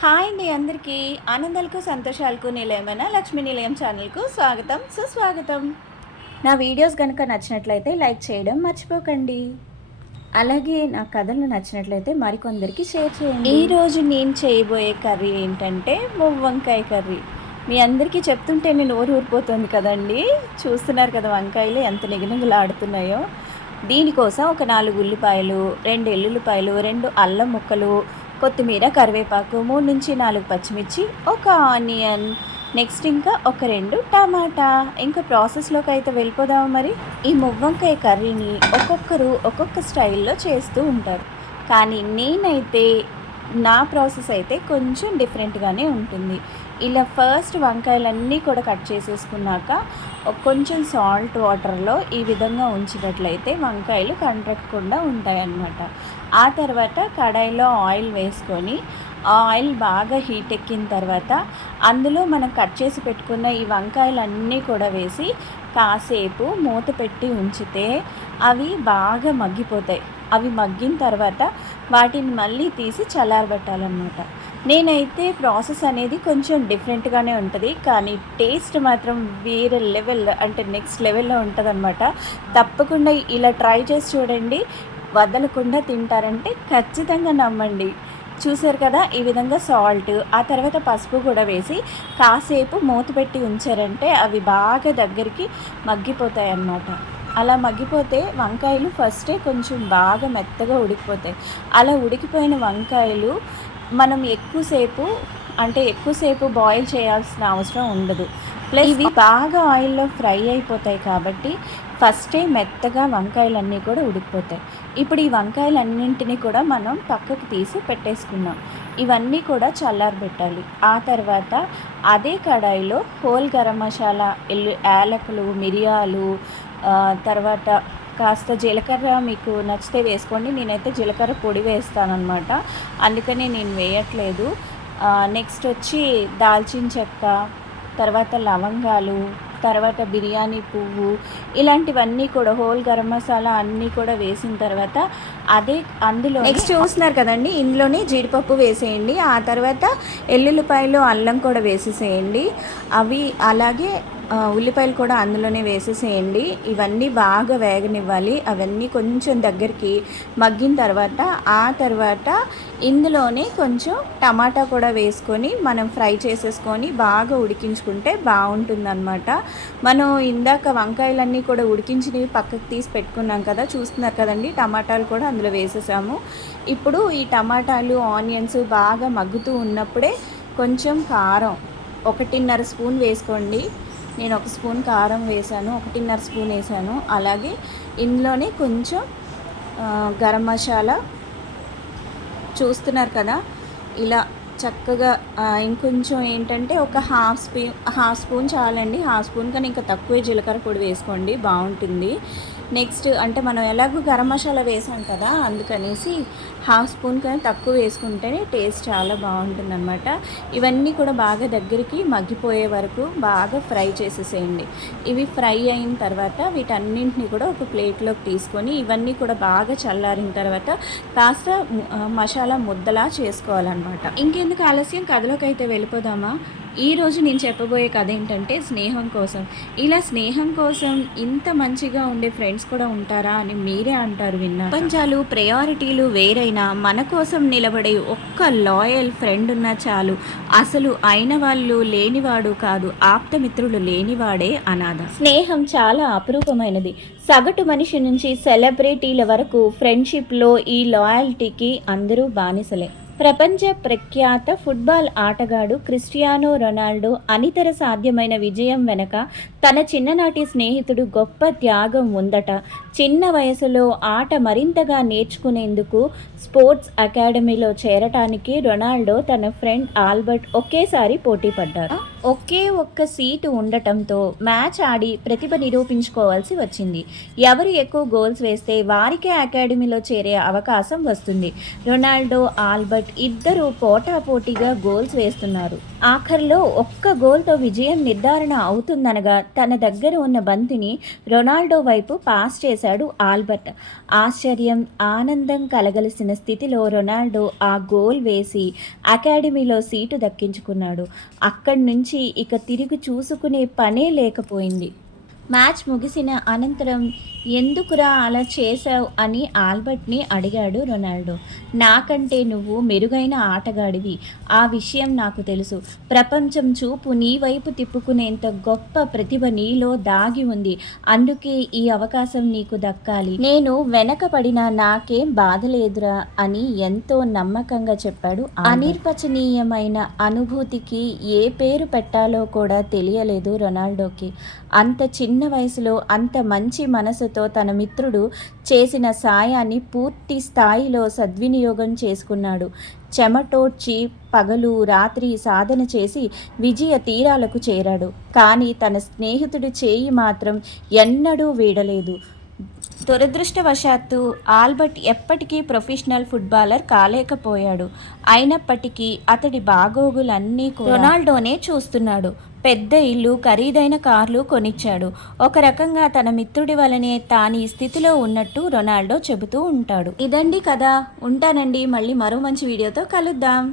Hi అండి అందరికీ. ఆనందాలకు, సంతోషాలకు నిలయమైన లక్ష్మీ నిలయం ఛానల్‌కు స్వాగతం, సుస్వాగతం. నా వీడియోస్ గనుక నచ్చినట్లయితే లైక్ చేయడం మర్చిపోకండి. అలాగే నా కథలు నచ్చినట్లయితే మరికొందరికి షేర్ చేయండి. ఈరోజు నేను చేయబోయే కర్రీ ఏంటంటే వంకాయ కర్రీ. మీ అందరికీ చెప్తుంటేనే నోరు ఊరిపోతుంది కదండీ. చూస్తున్నారు కదా వంకాయలు ఎంత నిగనిగలాడుతున్నాయో. దీనికోసం ఒక 4 ఉల్లిపాయలు, 2 ఎల్లుల్లిపాయలు, 2 అల్లం ముక్కలు, కొత్తిమీర, కరివేపాకు, 3-4 పచ్చిమిర్చి, ఒక ఆనియన్, నెక్స్ట్ ఇంకా ఒక 2 టమాటా. ఇంకా ప్రాసెస్లోకి అయితే వెళ్ళిపోదాము మరి. ఈ మువ్వంకాయ కర్రీని ఒక్కొక్కరు ఒక్కొక్క స్టైల్లో చేస్తూ ఉంటారు, కానీ నేనైతే నా ప్రాసెస్ అయితే కొంచెం డిఫరెంట్గానే ఉంటుంది. ఇలా ఫస్ట్ వంకాయలన్నీ కూడా కట్ చేసేసుకున్నాక కొంచెం సాల్ట్ వాటర్లో ఈ విధంగా ఉంచినట్లయితే వంకాయలు కంటకుండా ఉంటాయన్నమాట. ఆ తర్వాత కడాయిలో ఆయిల్ వేసుకొని ఆయిల్ బాగా హీట్ ఎక్కిన తర్వాత అందులో మనం కట్ చేసి పెట్టుకున్న ఈ వంకాయలన్నీ కూడా వేసి కాసేపు మూత పెట్టి ఉంచితే అవి బాగా మగ్గిపోతాయి. అవి మగ్గిన తర్వాత వాటిని మళ్ళీ తీసి చల్లారబెట్టాలన్నమాట. నేనైతే ప్రాసెస్ అనేది కొంచెం డిఫరెంట్గానే ఉంటుంది, కానీ టేస్ట్ మాత్రం వేరే లెవెల్, అంటే నెక్స్ట్ లెవెల్లో ఉంటుందన్నమాట. తప్పకుండా ఇలా ట్రై చేసి చూడండి, వదలకుండా తింటారంటే ఖచ్చితంగా నమ్మండి. చూసారు కదా, ఈ విధంగా సాల్ట్, ఆ తర్వాత పసుపు కూడా వేసి కాసేపు మూత పెట్టి ఉంచారంటే అవి బాగా దగ్గరికి మగ్గిపోతాయి అన్నమాట. అలా మగ్గిపోతే వంకాయలు ఫస్టే కొంచెం బాగా మెత్తగా ఉడికిపోతాయి. అలా ఉడికిపోయిన వంకాయలు మనం ఎక్కువసేపు బాయిల్ చేయాల్సిన అవసరం ఉండదు. ప్లస్ ఇవి బాగా ఆయిల్లో ఫ్రై అయిపోతాయి కాబట్టి ఫస్టే మెత్తగా వంకాయలన్నీ కూడా ఉడికిపోతాయి. ఇప్పుడు ఈ వంకాయలన్నింటినీ కూడా మనం పక్కకు తీసి పెట్టేసుకున్నాం. ఇవన్నీ కూడా చల్లారబెట్టాలి. ఆ తర్వాత అదే కడాయిలో హోల్ గరం మసాలా, యాలకులు, మిరియాలు, తర్వాత కాస్త జీలకర్ర మీకు నచ్చితే వేసుకోండి. నేనైతే జీలకర్ర పొడి వేస్తానన్నమాట, అందుకని నేను వేయట్లేదు. నెక్స్ట్ వచ్చి దాల్చిన చెక్క, తర్వాత లవంగాలు, తర్వాత బిర్యానీ పువ్వు, ఇలాంటివన్నీ కూడా హోల్ గరం మసాలా అన్నీ కూడా వేసిన తర్వాత అందులో నెక్స్ట్ చూస్తున్నారు కదండి, ఇందులోనే జీడిపప్పు వేసేయండి. ఆ తర్వాత ఎల్లుల్లిపాయలు, అల్లం కూడా వేసేసేయండి. అవి అలాగే ఉల్లిపాయలు కూడా అందులోనే వేసేసేయండి. ఇవన్నీ బాగా వేగనివ్వాలి. అవన్నీ కొంచెం దగ్గరికి మగ్గిన తర్వాత ఆ తర్వాత ఇందులోనే కొంచెం టమాటా కూడా వేసుకొని మనం ఫ్రై చేసేసుకొని బాగా ఉడికించుకుంటే బాగుంటుందన్నమాట. మనం ఇందాక వంకాయలన్నీ కూడా ఉడికించినవి పక్కకు తీసి పెట్టుకున్నాం కదా, చూస్తున్నారు కదండి, టమాటాలు కూడా అందులో వేసేసాము. ఇప్పుడు ఈ టమాటాలు, ఆనియన్స్ బాగా మగ్గుతూ ఉన్నప్పుడే కొంచెం కారం 1.5 స్పూన్ వేసుకోండి. నేను 1 స్పూన్ కారం వేసాను, 1.5 స్పూన్ వేసాను. అలాగే ఇందులోనే కొంచెం గరం మసాలా, చూస్తున్నారు కదా, ఇలా చక్కగా ఇంకొంచెం ఏంటంటే ఒక హాఫ్ స్పూన్ చాలండి. హాఫ్ స్పూన్ కన్నా ఇంకా తక్కువే జీలకర్ర పొడి వేసుకోండి, బాగుంటుంది. నెక్స్ట్ అంటే మనం ఎలాగో గరం మసాలా వేసాం కదా, అందుకనేసి హాఫ్ స్పూన్ కన్నా తక్కువ వేసుకుంటేనే టేస్ట్ చాలా బాగుంటుందన్నమాట. ఇవన్నీ కూడా బాగా దగ్గరికి మగ్గిపోయే వరకు బాగా ఫ్రై చేసేసేయండి. ఇవి ఫ్రై అయిన తర్వాత వీటన్నింటినీ కూడా ఒక ప్లేట్లోకి తీసుకొని ఇవన్నీ కూడా బాగా చల్లారిన తర్వాత కాస్త మసాలా ముద్దలా చేసుకోవాలన్నమాట. ఇంకెందుకు ఆలస్యం, కథలోకి అయితే వెళ్ళిపోదామా. ఈరోజు నేను చెప్పబోయే కథ ఏంటంటే స్నేహం కోసం. ఇలా స్నేహం కోసం ఇంత మంచిగా ఉండే ఫ్రెండ్స్ కూడా ఉంటారా అని మీరే అంటారు విన్నా. ప్రపంచాలు, ప్రయారిటీలు వేరైనా మన కోసం నిలబడే ఒక్క లాయల్ ఫ్రెండ్ ఉన్నా చాలు. అసలు అయిన వాళ్ళు లేనివాడు కాదు, ఆప్తమిత్రులు లేనివాడే అనాథ. స్నేహం చాలా అపురూపమైనది. సగటు మనిషి నుంచి సెలబ్రిటీల వరకు ఫ్రెండ్షిప్లో ఈ లాయల్టీకి అందరూ బానిసలే. ప్రపంచ ప్రఖ్యాత ఫుట్బాల్ ఆటగాడు క్రిస్టియానో రొనాల్డో అనితర సాధ్యమైన విజయం వెనక తన చిన్ననాటి స్నేహితుడు గొప్ప త్యాగం ఉందట. చిన్న వయసులో ఆట మరింతగా నేర్చుకునేందుకు స్పోర్ట్స్ అకాడమీలో చేరటానికి రొనాల్డో తన ఫ్రెండ్ ఆల్బర్ట్ ఒకేసారి పోటీ పడ్డారు. ఒకే ఒక్క సీటు ఉండటంతో మ్యాచ్ ఆడి ప్రతిభ నిరూపించుకోవాల్సి వచ్చింది. ఎవరు ఎక్కువ గోల్స్ వేస్తే వారికే అకాడమీలో చేరే అవకాశం వస్తుంది. రొనాల్డో, ఆల్బర్ట్ ఇద్దరూ పోటాపోటీగా గోల్స్ వేస్తున్నారు. ఆఖర్లో ఒక్క గోల్తో విజయం నిర్ధారణ అవుతుందనగా తన దగ్గర ఉన్న బంతిని రొనాల్డో వైపు పాస్ చేశాడు ఆల్బర్ట్. ఆశ్చర్యం, ఆనందం కలగలిసిన స్థితిలో రొనాల్డో ఆ గోల్ వేసి అకాడమీలో సీటు దక్కించుకున్నాడు. అక్కడి నుంచి ఇక తిరిగి చూసుకునే పనే లేకపోయింది. మ్యాచ్ ముగిసిన అనంతరం ఎందుకురా అలా చేశావు అని ఆల్బర్ట్ని అడిగాడు రొనాల్డో. నాకంటే నువ్వు మెరుగైన ఆటగాడివి, ఆ విషయం నాకు తెలుసు. ప్రపంచం చూపు నీ వైపు తిప్పుకునేంత గొప్ప ప్రతిభ నీలో దాగి ఉంది. అందుకే ఈ అవకాశం నీకు దక్కాలి. నేను వెనకపడినా నాకేం బాధ లేదురా అని ఎంతో నమ్మకంగా చెప్పాడు. అనిర్వచనీయమైన అనుభూతికి ఏ పేరు పెట్టాలో కూడా తెలియలేదు రొనాల్డోకి. అంత చిన్న వయసులో అంత మంచి మనసుతో తన మిత్రుడు చేసిన సాయాన్ని పూర్తి స్థాయిలో సద్వినియోగం చేసుకున్నాడు. చెమటోడ్చి పగలు రాత్రి సాధన చేసి విజయ తీరాలకు చేరాడు. కానీ తన స్నేహితుడి చేయి మాత్రం ఎన్నడూ వీడలేదు. దురదృష్టవశాత్తు ఆల్బర్ట్ ఎప్పటికీ ప్రొఫెషనల్ ఫుట్బాలర్ కాలేకపోయాడు. అయినప్పటికీ అతడి బాగోగులన్నీ రొనాల్డోనే చూస్తున్నాడు. పెద్ద ఇల్లు, ఖరీదైన కార్లు కొనిచ్చాడు. ఒక రకంగా తన మిత్రుడి వలనే తాను ఈ స్థితిలో ఉన్నట్టు రొనాల్డో చెబుతూ ఉంటాడు. ఇదండి కథ. ఉంటానండి, మళ్ళీ మరో మంచి వీడియోతో కలుద్దాం.